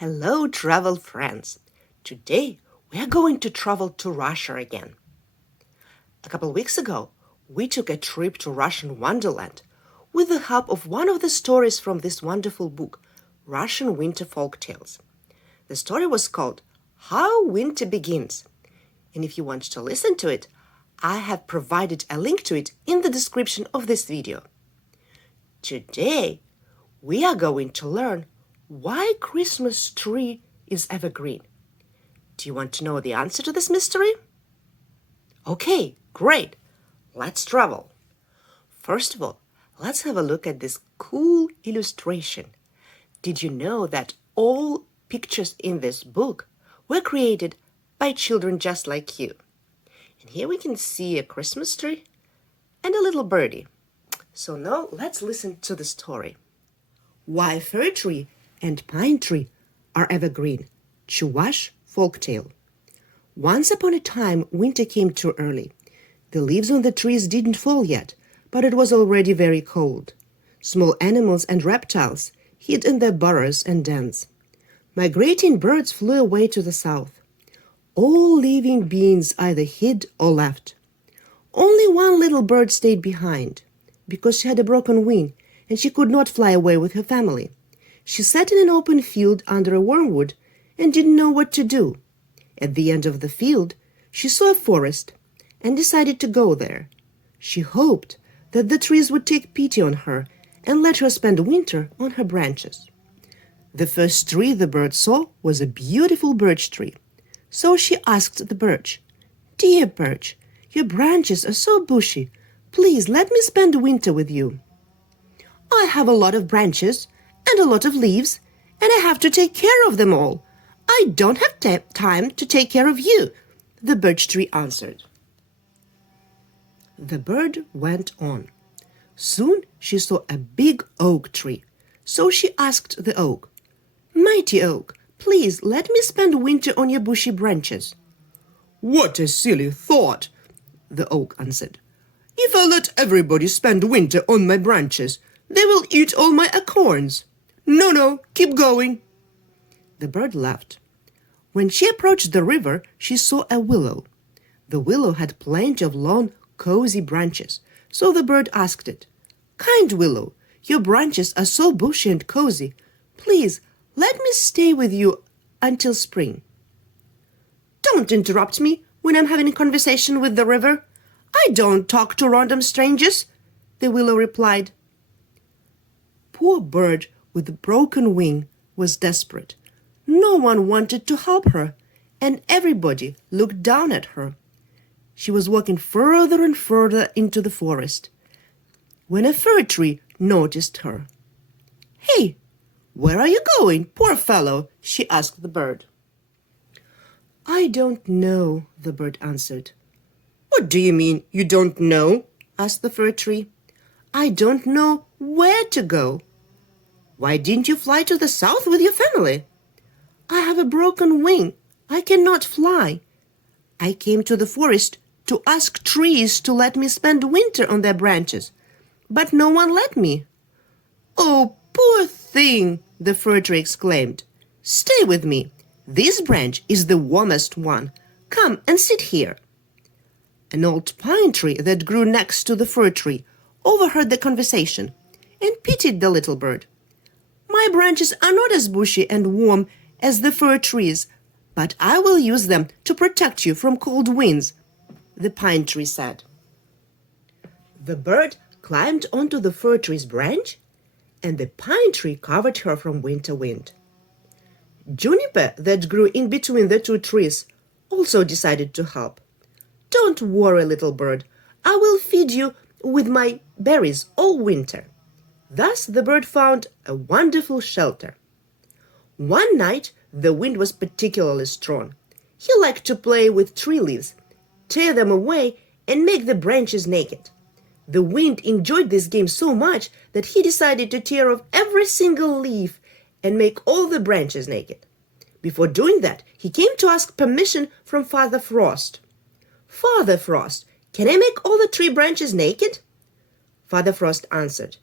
Hello, travel friends. Today, we are going to travel to Russia again. A couple weeks ago, we took a trip to Russian wonderland with the help of one of the stories from this wonderful book, Russian Winter Folk Tales. The story was called How Winter Begins. And if you want to listen to it, I have provided a link to it in the description of this video. Today, we are going to learn why Christmas tree is evergreen. Do you want to know the answer to this mystery? Okay, great. Let's travel. First of all, let's have a look at this cool illustration. Did you know that all pictures in this book were created by children just like you? And here we can see a Christmas tree and a little birdie. So now let's listen to the story. Why Fir Tree and Pine Tree are evergreen. Chuvash folktale. Once upon a time, winter came too early. The leaves on the trees didn't fall yet, but it was already very cold. Small animals and reptiles hid in their burrows and dens. Migrating birds flew away to the south. All living beings either hid or left. Only one little bird stayed behind, because she had a broken wing and she could not fly away with her family. She sat in an open field under a wormwood and didn't know what to do. At the end of the field, she saw a forest and decided to go there. She hoped that the trees would take pity on her and let her spend winter on her branches. The first tree the bird saw was a beautiful birch tree. So she asked the birch, "Dear birch, your branches are so bushy. Please let me spend winter with you." "I have a lot of branches and a lot of leaves, and I have to take care of them all. I don't have time to take care of you," the birch tree answered. The bird went on. Soon she saw a big oak tree, so she asked the oak, "Mighty oak, please let me spend winter on your bushy branches." "What a silly thought," the oak answered. "If I let everybody spend winter on my branches, they will eat all my acorns. No, keep going." The bird left. When she approached the river, she saw a willow. The willow had plenty of long, cozy branches, so the bird asked it, "Kind willow, your branches are so bushy and cozy. Please let me stay with you until spring." "Don't interrupt me when I'm having a conversation with the river. I don't talk to random strangers," the willow replied. Poor bird with a broken wing was desperate. No one wanted to help her, and everybody looked down at her. She was walking further and further into the forest when a fir tree noticed her. "Hey, where are you going, poor fellow?" she asked the bird. "I don't know," the bird answered. "What do you mean you don't know?" asked the fir tree. "I don't know where to go." "Why didn't you fly to the south with your family?" "I have a broken wing. I cannot fly. I came to the forest to ask trees to let me spend winter on their branches, but no one let me." "Oh, poor thing," the fir tree exclaimed. "Stay with me. This branch is the warmest one. Come and sit here." An old pine tree that grew next to the fir tree overheard the conversation and pitied the little bird. "My branches are not as bushy and warm as the fir trees, but I will use them to protect you from cold winds," the pine tree said. The bird climbed onto the fir tree's branch, and the pine tree covered her from winter wind. Juniper that grew in between the two trees also decided to help. "Don't worry, little bird. I will feed you with my berries all winter." Thus the bird found a wonderful shelter. One night the wind was particularly strong. He liked to play with tree leaves, tear them away, and make the branches naked. The wind enjoyed this game so much that he decided to tear off every single leaf and make all the branches naked. Before doing that, he came to ask permission from Father Frost. "Father Frost, can I make all the tree branches naked?" Father Frost answered,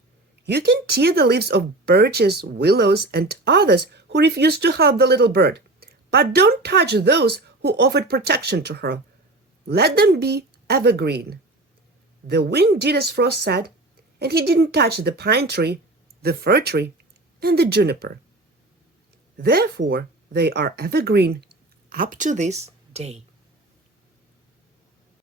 "You can tear the leaves of birches, willows, and others who refused to help the little bird, but don't touch those who offered protection to her. Let them be evergreen. The wind did as Frost said, and he didn't touch the pine tree, the fir tree, and the juniper. Therefore, they are evergreen up to this day.